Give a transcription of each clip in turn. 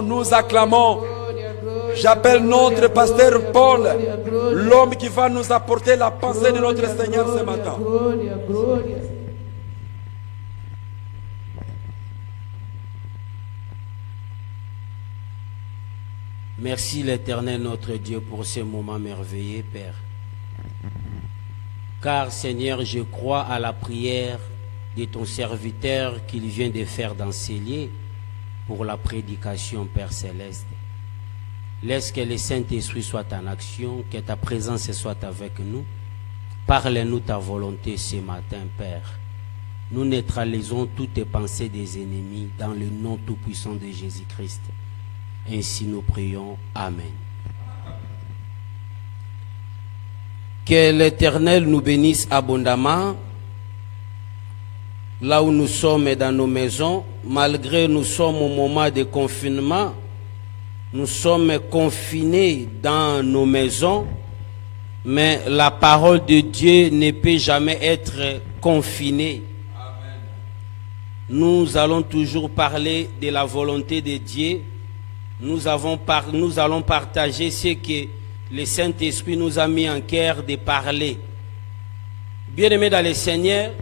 louons, nous acclamons. J'appelle notre pasteur Paul, l'homme qui va nous apporter la pensée de notre Seigneur ce matin. Merci l'Éternel notre Dieu pour ce moment merveilleux, Père. Car Seigneur, je crois à la prière de ton serviteur qu'il vient de faire dans ces lieux pour la prédication, Père Céleste. Laisse que le Saint-Esprit soit en action, que ta présence soit avec nous. Parle-nous ta volonté ce matin, Père. Nous neutralisons toutes les pensées des ennemis dans le nom tout-puissant de Jésus-Christ. Ainsi nous prions. Amen. Que l'Éternel nous bénisse abondamment là où nous sommes dans nos maisons, malgré nous sommes au moment de confinement, nous sommes confinés dans nos maisons, mais la parole de Dieu ne peut jamais être confinée. Amen. Nous allons toujours parler de la volonté de Dieu. Nous allons partager ce que le Saint-Esprit nous a mis en cœur de parler. Bien-aimés dans le Seigneur,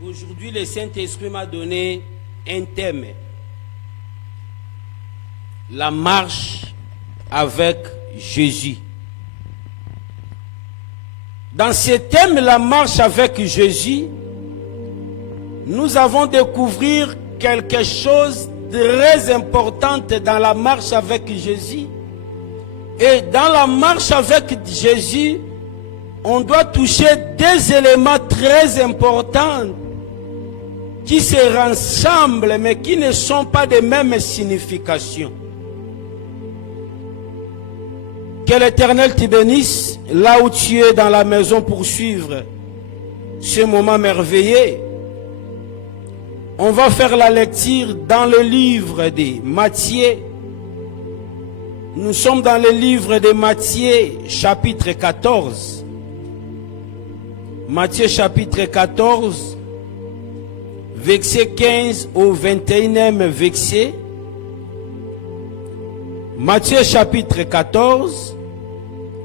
aujourd'hui le Saint-Esprit m'a donné un thème. La marche avec Jésus. Dans ce thème, la marche avec Jésus, nous avons découvert quelque chose très importante dans la marche avec Jésus. Et dans la marche avec Jésus, on doit toucher deux éléments très importants qui se ressemblent mais qui ne sont pas de même signification. Que l'Éternel te bénisse là où tu es dans la maison pour suivre ce moment merveilleux. On va faire la lecture dans le livre de Matthieu. Nous sommes dans le livre de Matthieu, chapitre 14. Matthieu, chapitre 14, verset 15 au 21e verset. Matthieu, chapitre 14,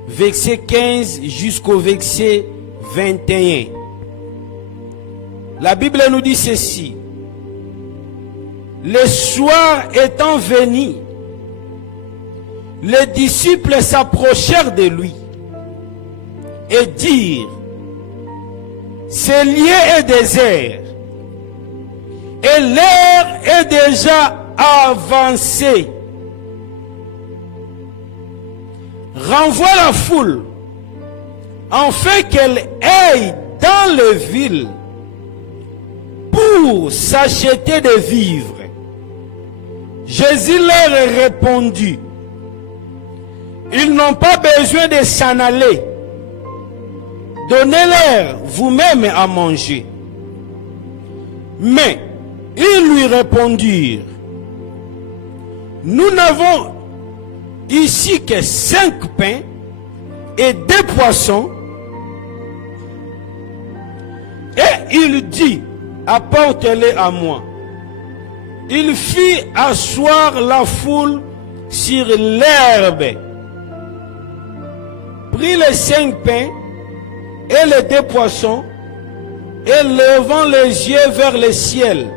verset 15 jusqu'au verset 21. La Bible nous dit ceci. Le soir étant venu, les disciples s'approchèrent de lui et dirent: ce lieu est désert et l'heure est déjà avancée. Renvoie la foule afin qu'elle aille dans les villes pour s'acheter des vivres. Jésus leur répondit: ils n'ont pas besoin de s'en aller. Donnez-leur vous-même à manger. Mais ils lui répondirent: nous n'avons ici que 5 pains et 2 poissons. Et il dit: apportez-les à moi. Il fit asseoir la foule sur l'herbe, prit les 5 pains et les 2 poissons, et levant les yeux vers le ciel,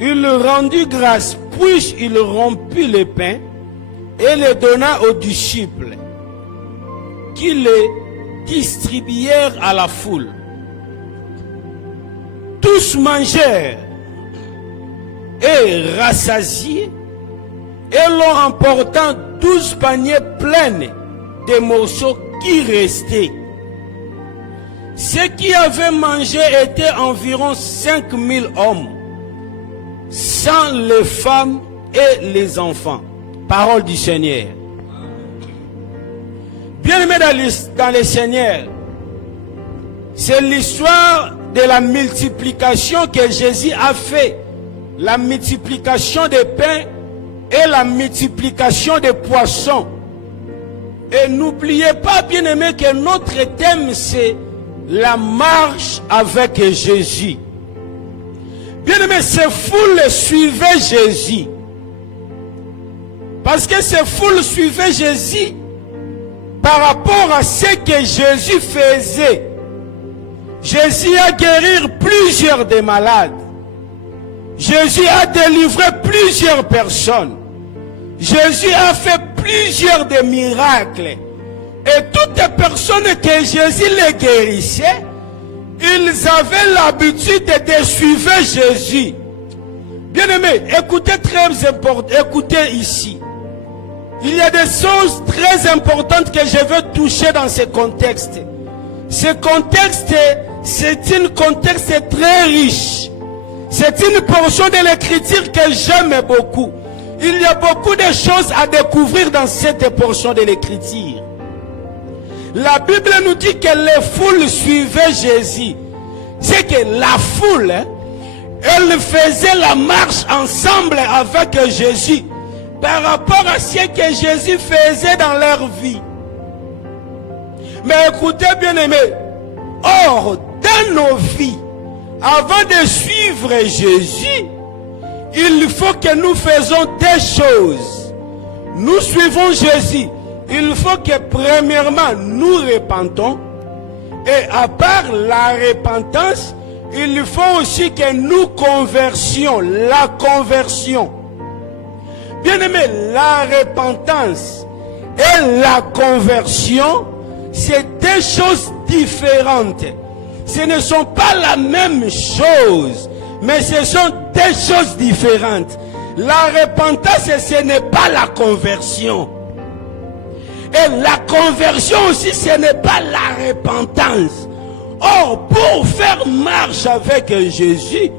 il rendit grâce, puis il rompit les pains et les donna aux disciples, qui les distribuèrent à la foule. Tous mangèrent et rassasiés, et l'on emportant 12 paniers pleins de morceaux qui restaient. Ceux qui avaient mangé étaient environ 5000 hommes, sans les femmes et les enfants. Parole du Seigneur. Bien-aimés dans le Seigneur, c'est l'histoire de la multiplication que Jésus a fait. La multiplication des pains et la multiplication des poissons. Et n'oubliez pas, bien-aimés, que notre thème c'est la marche avec Jésus. Bien-aimés, ces foules suivaient Jésus. Parce que ces foules suivaient Jésus par rapport à ce que Jésus faisait. Jésus a guéri plusieurs des malades. Jésus a délivré plusieurs personnes. Jésus a fait plusieurs des miracles. Et toutes les personnes que Jésus les guérissait, ils avaient l'habitude de suivre Jésus. Bien-aimés, écoutez très important, écoutez ici. Il y a des choses très importantes que je veux toucher dans ce contexte. Ce contexte, c'est un contexte très riche. C'est une portion de l'écriture que j'aime beaucoup. Il y a beaucoup de choses à découvrir dans cette portion de l'écriture. La Bible nous dit que les foules suivaient Jésus. C'est que la foule, elle faisait la marche ensemble avec Jésus par rapport à ce que Jésus faisait dans leur vie. Mais écoutez bien aimé, or dans nos vies, avant de suivre Jésus, il faut que nous faisons des choses. Nous suivons Jésus. Il faut que premièrement nous repentons. Et à part la repentance, il faut aussi que nous conversions. La conversion. Bien aimé, la repentance et la conversion, c'est deux choses différentes. Ce ne sont pas la même chose, mais ce sont deux choses différentes. La repentance, ce n'est pas la conversion. Et la conversion aussi, ce n'est pas la repentance. Or, pour faire marche avec Jésus,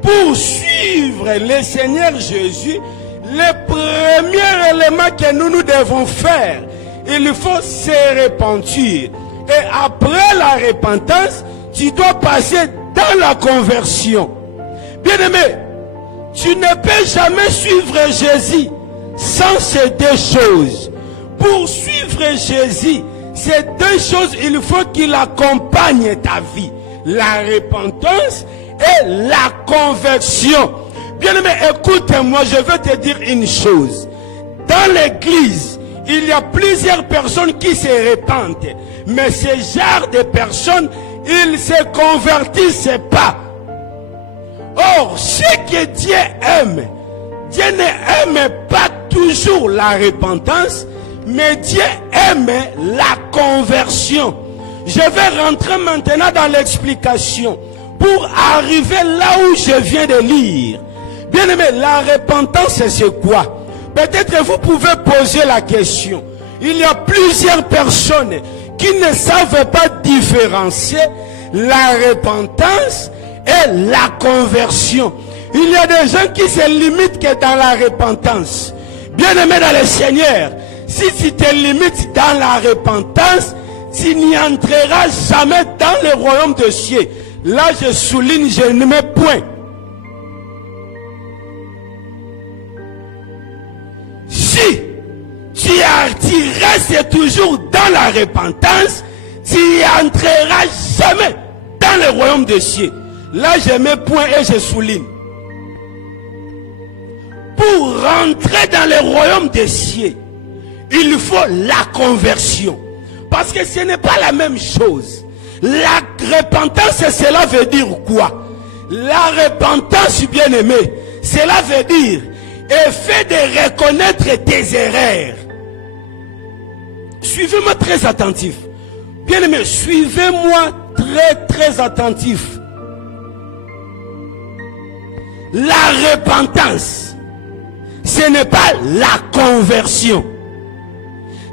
pour suivre le Seigneur Jésus, le premier élément que nous devons faire, il faut se repentir. Et après la repentance, tu dois passer dans la conversion. Bien-aimé, tu ne peux jamais suivre Jésus sans ces deux choses. Pour suivre Jésus, ces deux choses, il faut qu'il accompagne ta vie. La repentance et la conversion. Bien-aimé, écoute-moi, je veux te dire une chose. Dans l'église, il y a plusieurs personnes qui se repentent. Mais ce genre de personnes, ils ne se convertissent pas. Or, ce que Dieu aime, Dieu n'aime pas toujours la repentance, mais Dieu aime la conversion. Je vais rentrer maintenant dans l'explication pour arriver là où je viens de lire. Bien aimé, la repentance c'est quoi? Peut-être vous pouvez poser la question. Il y a plusieurs personnes qui ne savent pas différencier la repentance et la conversion. Il y a des gens qui se limitent que dans la repentance. Bien aimé dans le Seigneur, si tu te limites dans la repentance, tu n'y entreras jamais dans le royaume des cieux. Là je souligne, je ne mets point. Si tu restes toujours dans la repentance, tu n'y entreras jamais dans le royaume des cieux. Là je mets point et je souligne. Pour rentrer dans le royaume des cieux, il faut la conversion. Parce que ce n'est pas la même chose. La repentance, cela veut dire quoi? La repentance, bien aimé, cela veut dire effet de reconnaître tes erreurs. Suivez-moi très attentif. Bien aimé, suivez-moi très attentif. La repentance, ce n'est pas la conversion.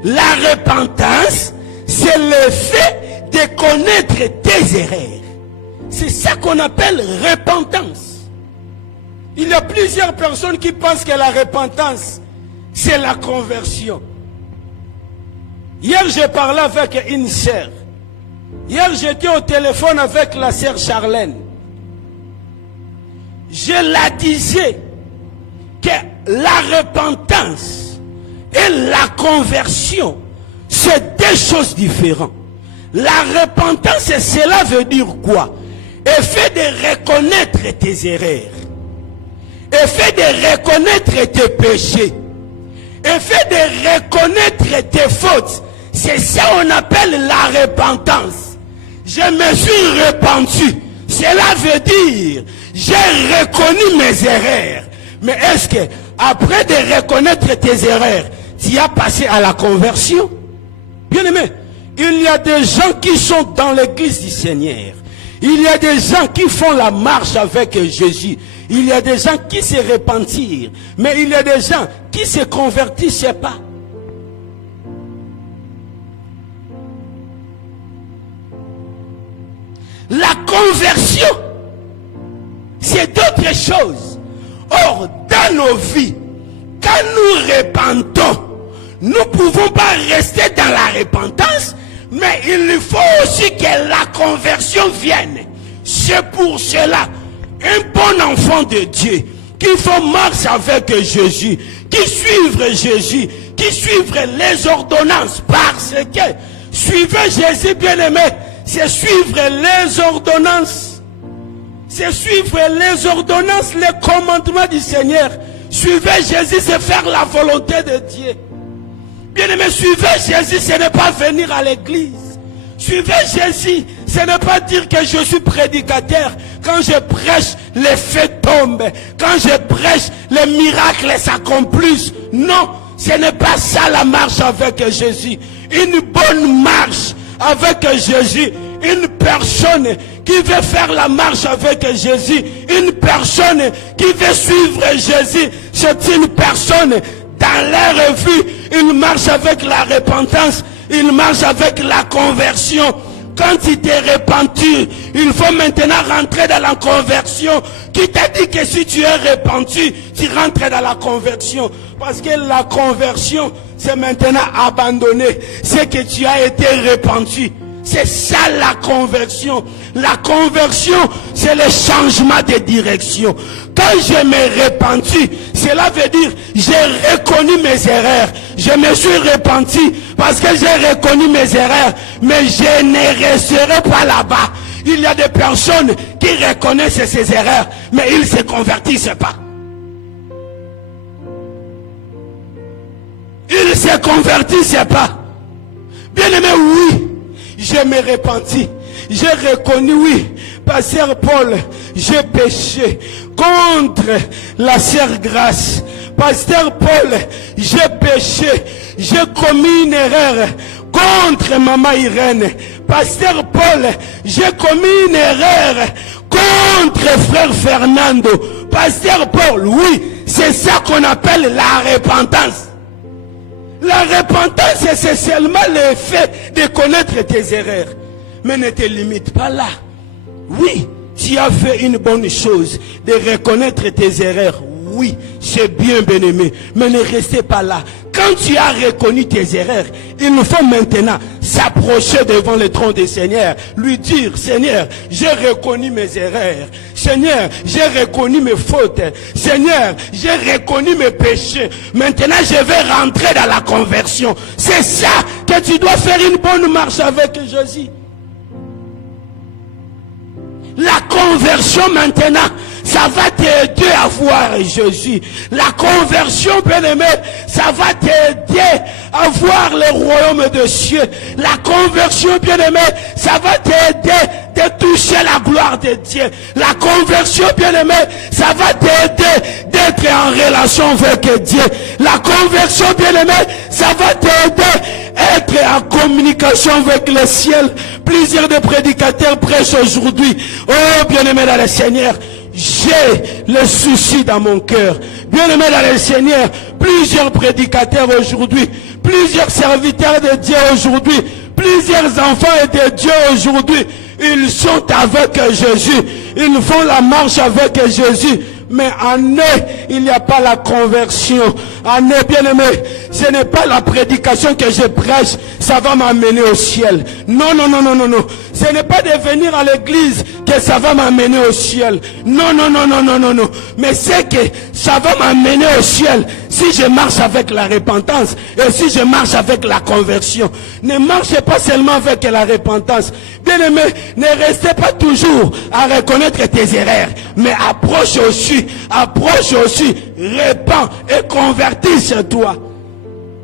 La repentance, c'est le fait de connaître tes erreurs. C'est ça qu'on appelle repentance. Il y a plusieurs personnes qui pensent que la repentance, c'est la conversion. Hier, j'ai parlé avec une sœur. Hier, j'étais au téléphone avec la sœur Charlène. Je la disais que la repentance et la conversion, c'est deux choses différentes. La repentance, cela veut dire quoi? Effet de reconnaître tes erreurs. Effet de reconnaître tes péchés. et fait de reconnaître tes fautes. C'est ça qu'on appelle la repentance. Je me suis repenti. Cela veut dire, j'ai reconnu mes erreurs. Mais est-ce que, après de reconnaître tes erreurs, tu as passé à la conversion? Bien aimé, il y a des gens qui sont dans l'église du Seigneur. Il y a des gens qui font la marche avec Jésus. Il y a des gens qui se repentirent. Mais il y a des gens qui se convertissent pas. La conversion, c'est d'autres choses. Or, dans nos vies, quand nous repentons, nous ne pouvons pas rester dans la repentance, mais il faut aussi que la conversion vienne. C'est pour cela, un bon enfant de Dieu, qu'il faut marcher avec Jésus, qui suivre Jésus, qui suivre les ordonnances, parce que suivre Jésus bien-aimé, c'est suivre les ordonnances. C'est suivre les ordonnances, les commandements du Seigneur. Suivre Jésus, c'est faire la volonté de Dieu. Bien-aimé, suivre Jésus, ce n'est pas venir à l'église. Suivre Jésus, ce n'est pas dire que je suis prédicateur. Quand je prêche, les faits tombent. Quand je prêche, les miracles s'accomplissent. Non, ce n'est pas ça la marche avec Jésus. Une bonne marche avec Jésus, une personne qui veut faire la marche avec Jésus, une personne qui veut suivre Jésus, c'est une personne dans leur vie, il marche avec la repentance, il marche avec la conversion. Quand tu t'es repenti, il faut maintenant rentrer dans la conversion. Qui t'a dit que si tu es repenti, tu rentres dans la conversion? Parce que la conversion, c'est maintenant abandonner ce que tu as été repenti. C'est ça la conversion. La conversion, c'est le changement de direction. Quand je me repenti, cela veut dire j'ai reconnu mes erreurs. Je me suis repenti parce que j'ai reconnu mes erreurs. Mais je ne resterai pas là-bas. Il y a des personnes qui reconnaissent ces erreurs, mais ils ne se convertissent pas. Ils ne se convertissent pas. Bien aimé, oui. Je me repentis. J'ai reconnu, oui, Pasteur Paul, j'ai péché contre la sœur Grâce. Pasteur Paul, j'ai péché. J'ai commis une erreur contre maman Irène. Pasteur Paul, j'ai commis une erreur contre frère Fernando. Pasteur Paul, oui, c'est ça qu'on appelle la repentance. La repentance, c'est seulement le fait de connaître tes erreurs. Mais ne te limite pas là. Oui, tu as fait une bonne chose de reconnaître tes erreurs. Oui, c'est bien, bien-aimé. Mais ne restez pas là. Quand tu as reconnu tes erreurs, il nous faut maintenant s'approcher devant le trône du Seigneur. Lui dire, Seigneur, j'ai reconnu mes erreurs. Seigneur, j'ai reconnu mes fautes. Seigneur, j'ai reconnu mes péchés. Maintenant, je vais rentrer dans la conversion. C'est ça que tu dois faire une bonne marche avec Jésus. La conversion maintenant, ça va t'aider à voir Jésus. La conversion, bien-aimé, ça va t'aider à voir le royaume de cieux. La conversion, bien-aimé, ça va t'aider de toucher la gloire de Dieu. La conversion, bien-aimé, ça va t'aider d'être en relation avec Dieu. La conversion, bien-aimé, ça va t'aider d'être en communication avec le ciel. Plusieurs de prédicateurs prêchent aujourd'hui. Oh, bien-aimé dans le Seigneur, j'ai le souci dans mon cœur. Bien-aimé dans le Seigneur, plusieurs prédicateurs aujourd'hui, plusieurs serviteurs de Dieu aujourd'hui, plusieurs enfants de Dieu aujourd'hui, ils sont avec Jésus. Ils font la marche avec Jésus. Mais en eux, il n'y a pas la conversion. En eux, bien-aimé, ce n'est pas la prédication que je prêche, ça va m'amener au ciel. Non, non, non, non, non, non. Ce n'est pas de venir à l'église que ça va m'amener au ciel. Non, non, non, non, non, non, non. Mais c'est que ça va m'amener au ciel si je marche avec la repentance et si je marche avec la conversion. Ne marchez pas seulement avec la repentance. Bien-aimé, ne restez pas toujours à reconnaître tes erreurs, mais approche aussi, répands et convertis toi.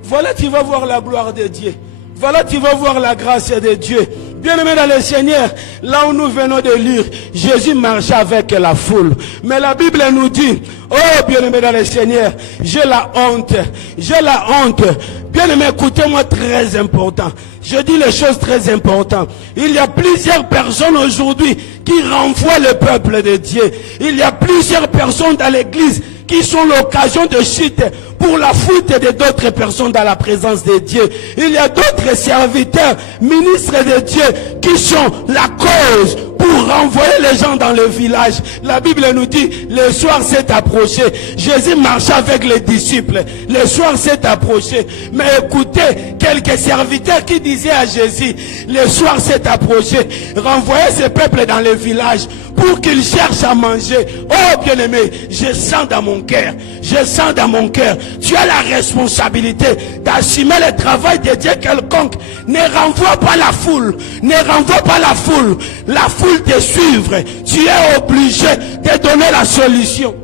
Voilà, tu vas voir la gloire de Dieu. Voilà, tu vas voir la grâce de Dieu. Bien-aimés dans le Seigneur, là où nous venons de lire, Jésus marchait avec la foule. Mais la Bible nous dit, oh bien-aimés dans le Seigneur, j'ai la honte. J'ai la honte. Bien-aimés, écoutez-moi, très important. Je dis les choses très importantes. Il y a plusieurs personnes aujourd'hui qui renvoient le peuple de Dieu. Il y a plusieurs personnes dans l'église qui sont l'occasion de chute pour la fuite de d'autres personnes dans la présence de Dieu. Il y a d'autres serviteurs, ministres de Dieu, qui sont la cause pour renvoyer les gens dans le village. La Bible nous dit, le soir s'est approché. Jésus marchait avec les disciples. Le soir s'est approché. Mais écoutez, quelques serviteurs qui disaient à Jésus, le soir s'est approché. Renvoyez ce peuple dans le village pour qu'ils cherchent à manger. Oh bien-aimé, je sens dans mon cœur. Je sens dans mon cœur. Tu as la responsabilité d'assumer le travail de Dieu quelconque. Ne renvoie pas la foule. Ne renvoie pas la foule. La foule te suivre. Tu es obligé de donner la solution.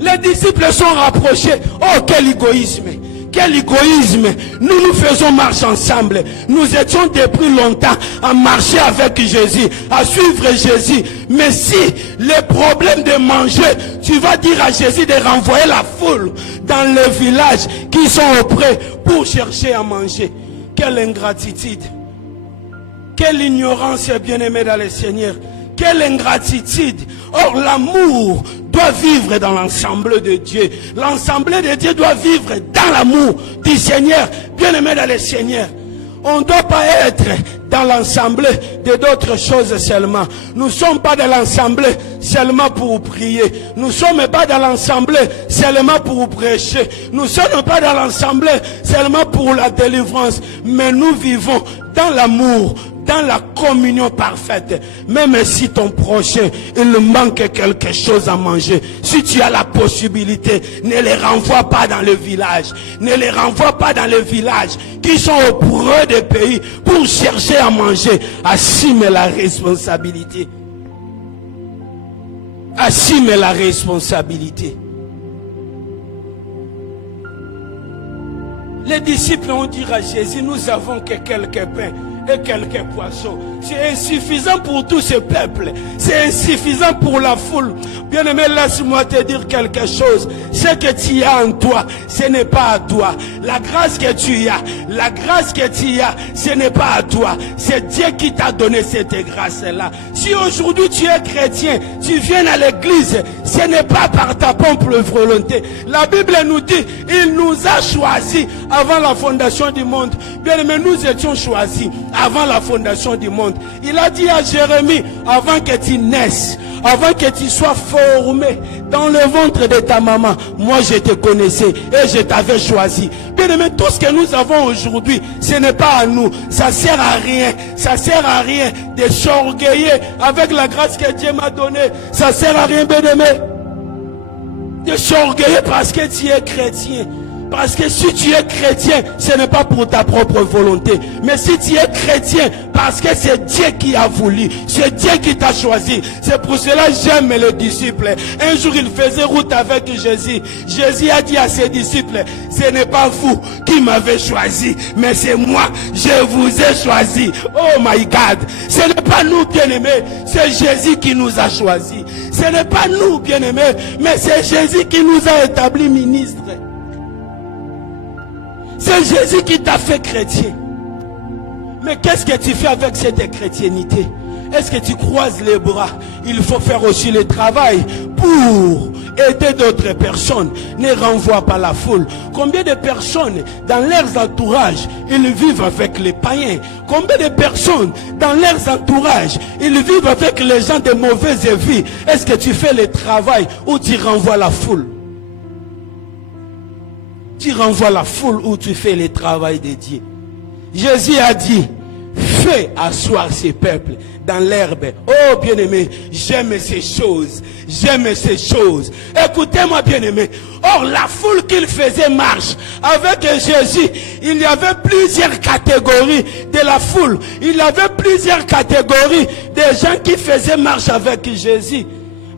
Les disciples sont rapprochés. Oh, quel égoïsme! Quel égoïsme! Nous faisons marche ensemble. Nous étions depuis longtemps à marcher avec Jésus, à suivre Jésus. Mais si le problème de manger, tu vas dire à Jésus de renvoyer la foule dans le village qui sont auprès pour chercher à manger. Quelle ingratitude! Quelle ignorance, bien-aimé dans le Seigneur! Quelle ingratitude! Or, l'amour doit vivre dans l'ensemble de Dieu. L'ensemble de Dieu doit vivre dans l'amour du Seigneur. Bien-aimé dans le Seigneur, on ne doit pas être dans l'ensemble de d'autres choses seulement. Nous ne sommes pas dans l'ensemble seulement pour prier. Nous ne sommes pas dans l'ensemble seulement pour prêcher. Nous ne sommes pas dans l'ensemble seulement pour la délivrance. Mais nous vivons dans l'amour, dans la communion parfaite. Même si ton prochain, il manque quelque chose à manger, si tu as la possibilité, ne les renvoie pas dans le village. Ne les renvoie pas dans le village qui sont auprès des pays pour chercher à manger. Assume la responsabilité. Assume la responsabilité. Les disciples ont dit à Jésus, nous avons que quelques pains et quelques poissons. C'est insuffisant pour tout ce peuple. C'est insuffisant pour la foule. Bien-aimé, laisse-moi te dire quelque chose. Ce que tu as en toi, ce n'est pas à toi. La grâce que tu as, ce n'est pas à toi. C'est Dieu qui t'a donné cette grâce-là. Si aujourd'hui tu es chrétien, tu viens à l'église, ce n'est pas par ta propre volonté. La Bible nous dit, il nous a choisis avant la fondation du monde. Bien-aimé, nous étions choisis avant la fondation du monde. Il a dit à Jérémie, avant que tu naisses, avant que tu sois formé dans le ventre de ta maman, moi je te connaissais et je t'avais choisi. Bien-aimé, tout ce que nous avons aujourd'hui, ce n'est pas à nous. Ça sert à rien. Ça sert à rien de s'orgueiller avec la grâce que Dieu m'a donnée. Ça sert à rien, bien-aimé, de s'orgueiller parce que tu es chrétien. Parce que si tu es chrétien, ce n'est pas pour ta propre volonté. Mais si tu es chrétien, parce que c'est Dieu qui a voulu, c'est Dieu qui t'a choisi. C'est pour cela que j'aime les disciples. Un jour, il faisait route avec Jésus. Jésus a dit à ses disciples, ce n'est pas vous qui m'avez choisi, mais c'est moi, je vous ai choisi. Oh my God! Ce n'est pas nous, bien-aimés, c'est Jésus qui nous a choisis. Ce n'est pas nous, bien-aimés, mais c'est Jésus qui nous a établis ministres. C'est Jésus qui t'a fait chrétien. Mais qu'est-ce que tu fais avec cette chrétiennité? Est-ce que tu croises les bras? Il faut faire aussi le travail pour aider d'autres personnes. Ne renvoie pas la foule. Combien de personnes dans leurs entourages, ils vivent avec les païens? Combien de personnes dans leurs entourages, ils vivent avec les gens de mauvaise vie? Est-ce que tu fais le travail ou tu renvoies la foule? Tu renvoies la foule ou tu fais le travail de Dieu. Jésus a dit, fais asseoir ces peuples dans l'herbe. Oh bien-aimé, j'aime ces choses. J'aime ces choses. Écoutez-moi bien-aimé. Or la foule qu'il faisait marche avec Jésus, il y avait plusieurs catégories de la foule. Il y avait plusieurs catégories de gens qui faisaient marche avec Jésus.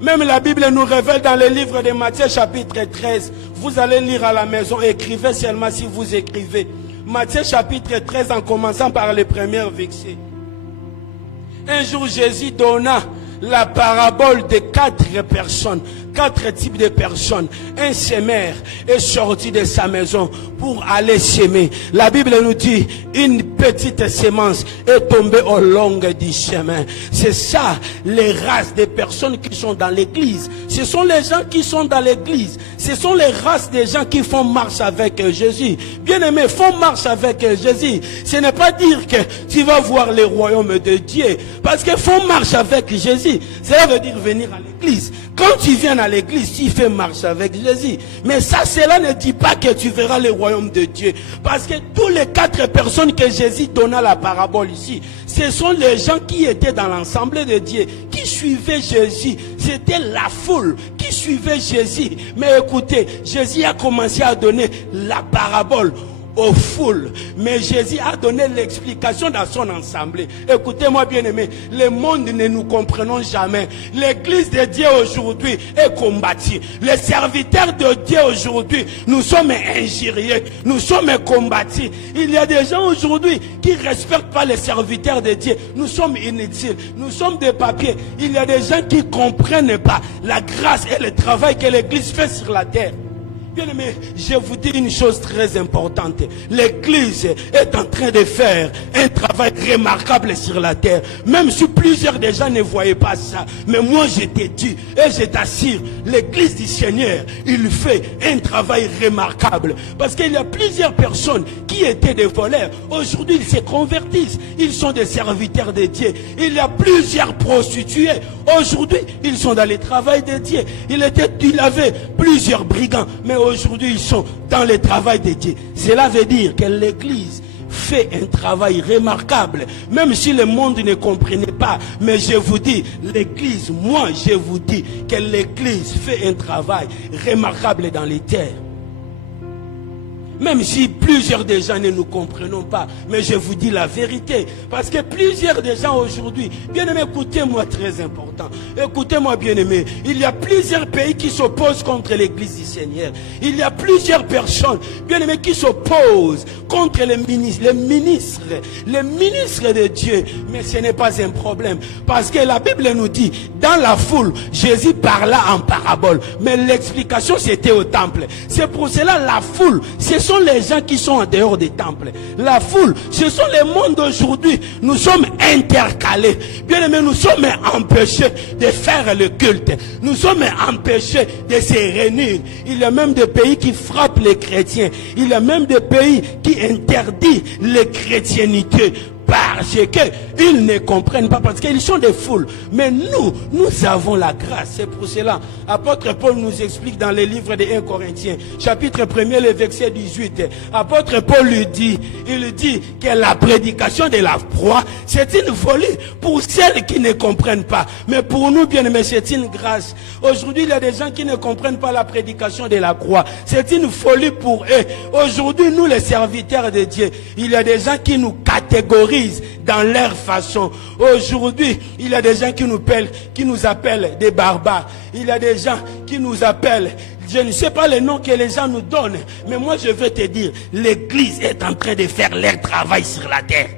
Même la Bible nous révèle dans le livre de Matthieu chapitre 13. Vous allez lire à la maison, écrivez seulement si vous écrivez. Matthieu chapitre 13 en commençant par les premiers versets. Un jour Jésus donna la parabole de 4 personnes, 4 types de personnes. Un semeur est sorti de sa maison pour aller semer. La Bible nous dit, une petite semence est tombée au long du chemin. C'est ça, les races des personnes qui sont dans l'église. Ce sont les gens qui sont dans l'église. Ce sont les races des gens qui font marche avec Jésus. Bien-aimés, font marche avec Jésus. Ce n'est pas dire que tu vas voir le royaume de Dieu. Parce que font marche avec Jésus, cela veut dire venir à l'église. Quand tu viens à l'église, tu fais marche avec Jésus. Mais ça, cela ne dit pas que tu verras le royaume de Dieu. Parce que tous les 4 personnes que Jésus donna la parabole ici, ce sont les gens qui étaient dans l'assemblée de Dieu, qui suivaient Jésus. C'était la foule qui suivait Jésus. Mais écoutez, Jésus a commencé à donner la parabole aux foules, mais Jésus a donné l'explication dans son assemblée. Écoutez-moi bien aimé, le monde ne nous comprenons jamais. L'église de Dieu aujourd'hui est combattue. Les serviteurs de Dieu aujourd'hui, nous sommes injuriés, nous sommes combattus. Il y a des gens aujourd'hui qui ne respectent pas les serviteurs de Dieu. Nous sommes inutiles, nous sommes des papiers. Il y a des gens qui ne comprennent pas la grâce et le travail que l'église fait sur la terre. Bien aimé, je vous dis une chose très importante. L'église est en train de faire un travail remarquable sur la terre. Même si plusieurs des gens ne voyaient pas ça. Mais moi je te dis et je t'assure, l'église du Seigneur, il fait un travail remarquable. Parce qu'il y a plusieurs personnes qui étaient des voleurs. Aujourd'hui ils se convertissent. Ils sont des serviteurs de Dieu. Il y a plusieurs prostituées. Aujourd'hui ils sont dans le travail de Dieu. Il avait plusieurs brigands. Mais aujourd'hui, ils sont dans le travail de Dieu. Cela veut dire que l'église fait un travail remarquable. Même si le monde ne comprenait pas. Mais je vous dis, l'église, moi je vous dis que l'église fait un travail remarquable dans les terres. Même si plusieurs des gens ne nous comprenons pas. Mais je vous dis la vérité. Parce que plusieurs des gens aujourd'hui, bien aimé, écoutez-moi très important. Écoutez-moi bien aimé. Il y a plusieurs pays qui s'opposent contre l'église du Seigneur. Il y a plusieurs personnes, bien aimé, qui s'opposent contre les ministres de Dieu. Mais ce n'est pas un problème. Parce que la Bible nous dit, dans la foule, Jésus parla en parabole. Mais l'explication c'était au temple. C'est pour cela la foule, ce sont les gens qui sont en dehors des temples. La foule, ce sont les mondes d'aujourd'hui. Nous sommes intercalés. Bien aimé, nous sommes empêchés de faire le culte. Nous sommes empêchés de se réunir. Il y a même des pays qui frappent les chrétiens. Il y a même des pays qui interdisent les chrétiennités. Parce qu'ils ne comprennent pas, parce qu'ils sont des foules. Mais nous avons la grâce. C'est pour cela, apôtre Paul nous explique dans le livre de 1 Corinthiens, chapitre 1er, le verset 18. Apôtre Paul il dit que la prédication de la croix, c'est une folie pour celles qui ne comprennent pas. Mais pour nous, bien aimés, c'est une grâce. Aujourd'hui, il y a des gens qui ne comprennent pas la prédication de la croix. C'est une folie pour eux. Aujourd'hui, nous, les serviteurs de Dieu, il y a des gens qui nous catégorisent dans leur façon. Aujourd'hui, il y a des gens qui nous appellent des barbares. Il y a des gens qui nous appellent, je ne sais pas les noms que les gens nous donnent, mais moi je veux te dire, l'église est en train de faire leur travail sur la terre.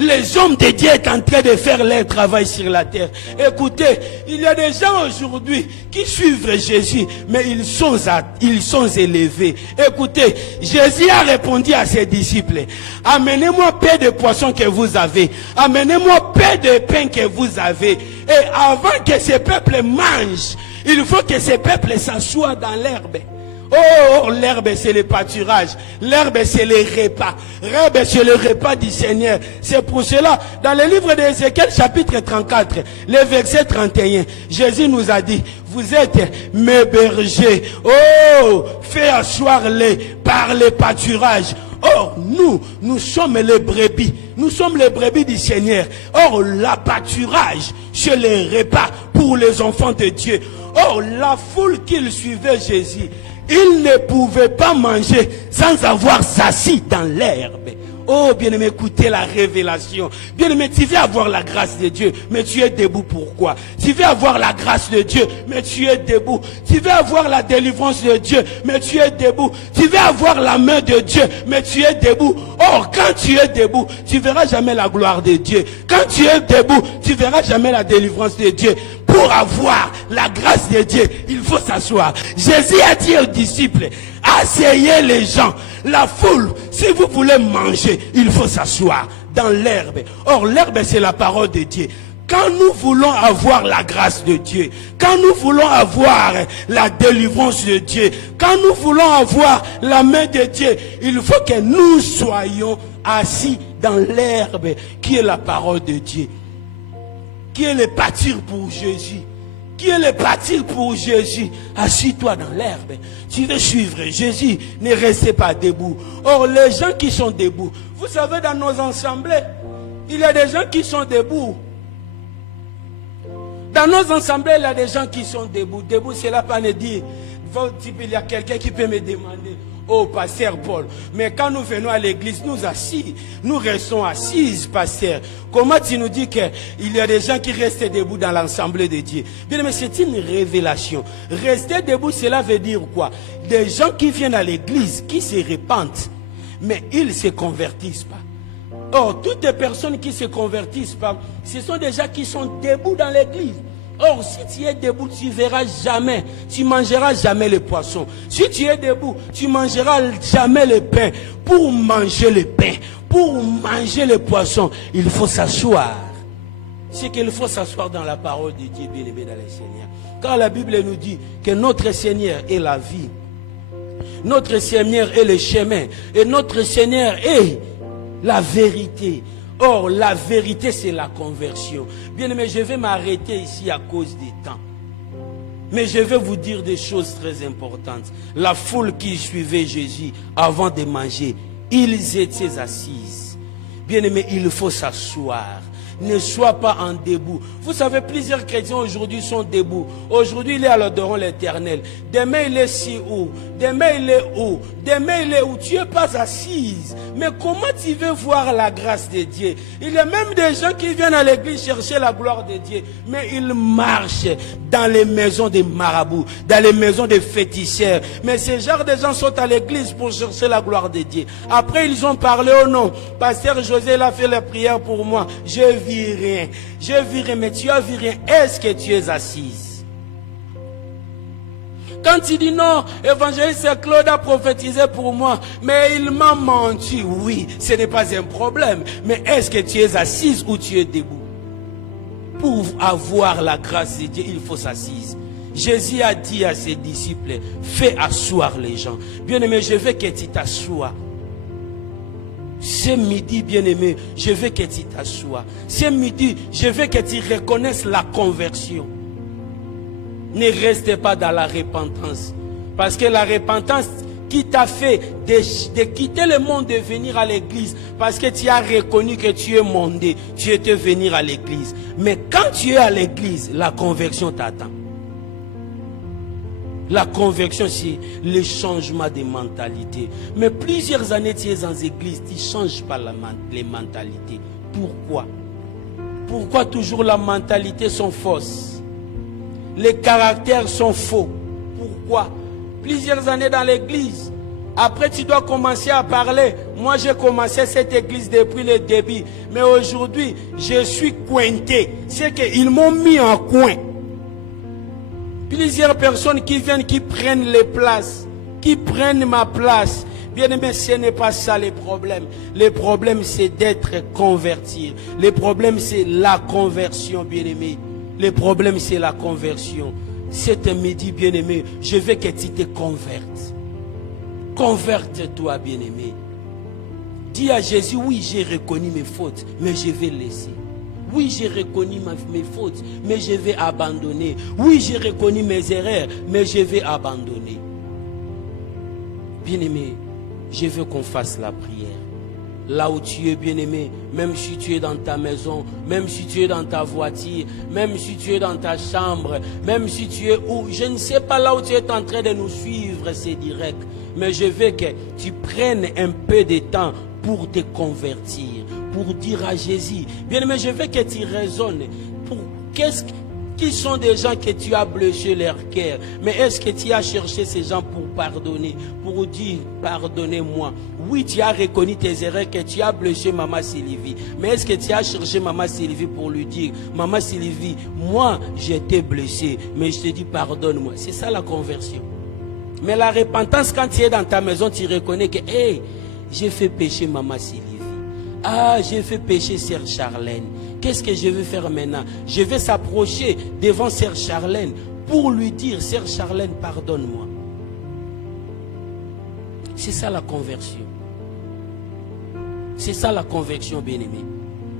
Les hommes de Dieu sont en train de faire leur travail sur la terre. Écoutez, il y a des gens aujourd'hui qui suivent Jésus, mais ils sont élevés. Écoutez, Jésus a répondu à ses disciples, amenez-moi peu de poissons que vous avez, amenez-moi peu de pain que vous avez. Et avant que ce peuple mange, il faut que ce peuple s'assoie dans l'herbe. Oh, l'herbe c'est le pâturage, l'herbe c'est le repas, l'herbe c'est le repas du Seigneur. C'est pour cela, dans le livre d'Ézéchiel chapitre 34, le verset 31, Jésus nous a dit, vous êtes mes bergers, oh, fais asseoir-les par le pâturage. Or, nous sommes les brebis. Nous sommes les brebis du Seigneur. Or, le pâturage, c'est le repas pour les enfants de Dieu. Or, la foule qui suivait Jésus, ils ne pouvaient pas manger sans avoir s'assis dans l'herbe. Oh, bien-aimé, écoutez la révélation. Bien-aimé, tu veux avoir la grâce de Dieu, mais tu es debout. Pourquoi? Tu veux avoir la grâce de Dieu, mais tu es debout. Tu veux avoir la délivrance de Dieu, mais tu es debout. Tu veux avoir la main de Dieu, mais tu es debout. Or, quand tu es debout, tu verras jamais la gloire de Dieu. Quand tu es debout, tu verras jamais la délivrance de Dieu. Pour avoir la grâce de Dieu, il faut s'asseoir. Jésus a dit aux disciples, asseyez les gens, la foule, si vous voulez manger, il faut s'asseoir dans l'herbe. Or, l'herbe, c'est la parole de Dieu. Quand nous voulons avoir la grâce de Dieu, quand nous voulons avoir la délivrance de Dieu, quand nous voulons avoir la main de Dieu, il faut que nous soyons assis dans l'herbe qui est la parole de Dieu. Qui est le pâture pour Jésus? Qui est le pâture pour Jésus? Assis-toi dans l'herbe. Tu veux suivre Jésus, ne restez pas debout. Or, les gens qui sont debout, vous savez, dans nos assemblées, il y a des gens qui sont debout. Dans nos assemblées, il y a des gens qui sont debout. Debout, c'est là pas ne dire, il y a quelqu'un qui peut me demander, oh, pasteur Paul, mais quand nous venons à l'église, nous restons assises, pasteur. Comment tu nous dis qu'il y a des gens qui restent debout dans l'assemblée de Dieu? Bien, mais c'est une révélation. Rester debout, cela veut dire quoi? Des gens qui viennent à l'église, qui se répandent, mais ils ne se convertissent pas. Or, toutes les personnes qui se convertissent pas, ce sont des gens qui sont debout dans l'église. Or, si tu es debout, tu verras jamais, tu mangeras jamais le poisson. Si tu es debout, tu mangeras jamais le pain. Pour manger le pain, pour manger le poisson, il faut s'asseoir. C'est qu'il faut s'asseoir dans la parole de Dieu, bien-aimé dans le Seigneur. Car la Bible nous dit que notre Seigneur est la vie. Notre Seigneur est le chemin. Et notre Seigneur est la vérité. Or, la vérité, c'est la conversion. Bien aimé, je vais m'arrêter ici à cause du temps. Mais je vais vous dire des choses très importantes. La foule qui suivait Jésus avant de manger, ils étaient assises. Bien aimé, il faut s'asseoir. Ne sois pas en debout. Vous savez, plusieurs chrétiens aujourd'hui sont debout. Aujourd'hui, il est à l'adorant l'Éternel. Demain, il est si où? Demain, il est où? Demain, il est où? Tu n'es pas assise. Mais comment tu veux voir la grâce de Dieu? Il y a même des gens qui viennent à l'église chercher la gloire de Dieu. Mais ils marchent dans les maisons des marabouts, dans les maisons des féticheurs. Mais ces genres de gens sont à l'église pour chercher la gloire de Dieu. Après, ils ont parlé au nom. Pasteur José a fait la prière pour moi. Je vis rien. Je vis rien, mais tu as vu rien. Est-ce que tu es assise? Quand tu dis non, évangéliste Claude a prophétisé pour moi, mais il m'a menti. Oui, ce n'est pas un problème. Mais est-ce que tu es assise ou tu es debout? Pour avoir la grâce de Dieu, il faut s'assiser. Jésus a dit à ses disciples, fais asseoir les gens. Bien-aimé, je veux que tu t'assoies. Ce midi, bien-aimé, je veux que tu t'assoies. Ce midi, je veux que tu reconnaisses la conversion. Ne reste pas dans la repentance. Parce que la repentance qui t'a fait de quitter le monde et venir à l'église, parce que tu as reconnu que tu es mondé, tu étais venir à l'église. Mais quand tu es à l'église, la conversion t'attend. La conversion, c'est le changement de mentalité. Mais plusieurs années, tu es dans l'église, tu ne changes pas les mentalités. Pourquoi? Pourquoi toujours la mentalité sont fausses? Les caractères sont faux. Pourquoi? Plusieurs années dans l'église. Après, tu dois commencer à parler. Moi, j'ai commencé cette église depuis le début. Mais aujourd'hui, je suis cointé. C'est qu'ils m'ont mis en coin. Plusieurs personnes qui viennent, qui prennent les places, qui prennent ma place. Bien aimé, ce n'est pas ça le problème. Le problème, c'est d'être converti. Le problème, c'est la conversion, bien aimé. Le problème, c'est la conversion. Cet midi, bien aimé, je veux que tu te convertes. Converte-toi, bien aimé. Dis à Jésus, oui, j'ai reconnu mes fautes, mais je vais laisser. Oui, j'ai reconnu mes fautes, mais je vais abandonner. Oui, j'ai reconnu mes erreurs, mais je vais abandonner. Bien-aimé, je veux qu'on fasse la prière. Là où tu es, bien-aimé, même si tu es dans ta maison, même si tu es dans ta voiture, même si tu es dans ta chambre, même si tu es où, je ne sais pas là où tu es en train de nous suivre, c'est direct. Mais je veux que tu prennes un peu de temps pour te convertir, pour dire à Jésus, bien-aimé, je veux que tu raisonnes. Qui sont des gens que tu as blessé leur cœur? Mais est-ce que tu as cherché ces gens pour pardonner, pour dire pardonnez-moi? Oui, tu as reconnu tes erreurs, que tu as blessé Maman Sylvie. Mais est-ce que tu as cherché Maman Sylvie pour lui dire, Maman Sylvie, moi j'étais blessé, mais je te dis pardonne-moi? C'est ça la conversion. Mais la repentance, quand tu es dans ta maison, tu reconnais que hey, j'ai fait pécher Maman Sylvie. Ah, j'ai fait pécher Sœur Charlène. Qu'est-ce que je vais faire maintenant? Je vais s'approcher devant Sœur Charlène pour lui dire, Sœur Charlène, pardonne-moi. C'est ça la conversion. C'est ça la conversion, bien-aimé.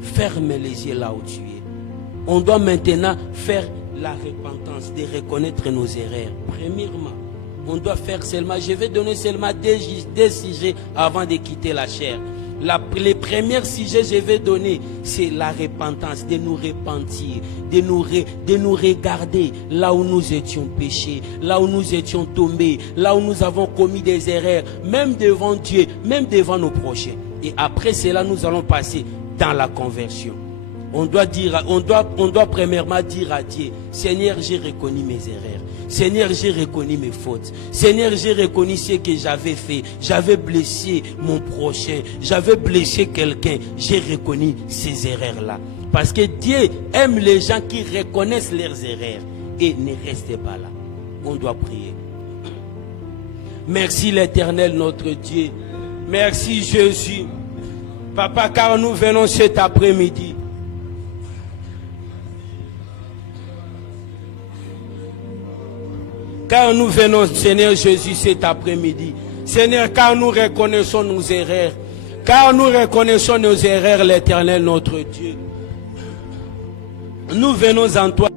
Ferme les yeux là où tu es. On doit maintenant faire la repentance, de reconnaître nos erreurs. Premièrement, on doit faire seulement, je vais donner seulement des sujets avant de quitter la chair. Les premiers sujets que je vais donner, c'est la repentance, de nous repentir, de nous regarder là où nous étions péchés, là où nous étions tombés, là où nous avons commis des erreurs, même devant Dieu, même devant nos prochains. Et après cela, nous allons passer dans la conversion. On doit premièrement dire à Dieu, Seigneur, j'ai reconnu mes erreurs. Seigneur, j'ai reconnu mes fautes. Seigneur, j'ai reconnu ce que j'avais fait. J'avais blessé mon prochain. J'avais blessé quelqu'un. J'ai reconnu ces erreurs-là. Parce que Dieu aime les gens qui reconnaissent leurs erreurs. Et ne restez pas là. On doit prier. Merci l'Éternel, notre Dieu. Merci Jésus. Papa, car nous venons cet après-midi. Car nous venons, Seigneur Jésus, cet après-midi. Seigneur, car nous reconnaissons nos erreurs. Car nous reconnaissons nos erreurs, l'Éternel, notre Dieu. Nous venons en toi.